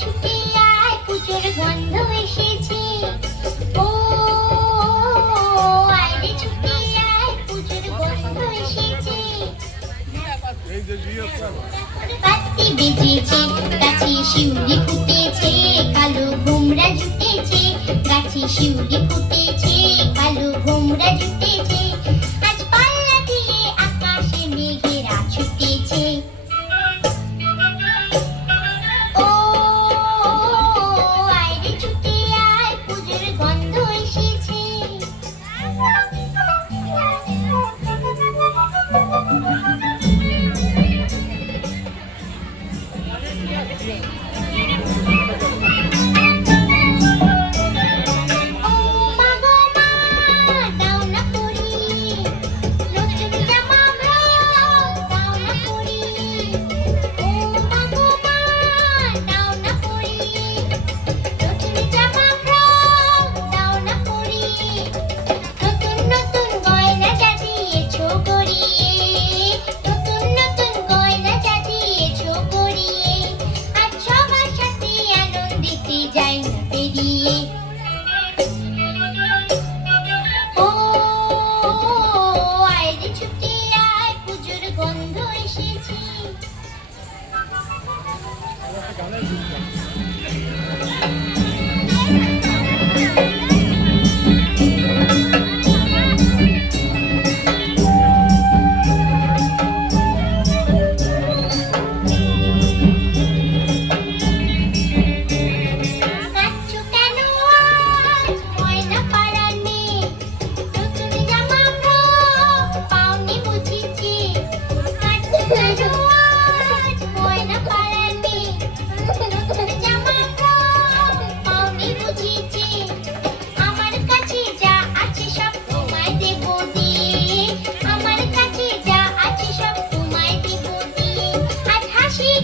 ছুটে আয় পুজোর গন্ধ এসেছে। ও আয় রে ছুটে আয় পুজোর গন্ধ এসেছে। বাতি বেজেছে গাছে শিউলি ফুটেছে, কালো ভোমরা জুটেছে গাছে শিউলি ফুটেছে, কালো ভোমরা জুটেছে। আজ পাল্লা দিয়ে আকাশে মেঘেরা ছুটেছে। ও আয় রে ছুটে আয় পুজোর গন্ধ এসেছে।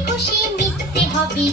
খুশি মিথ্যে হবে।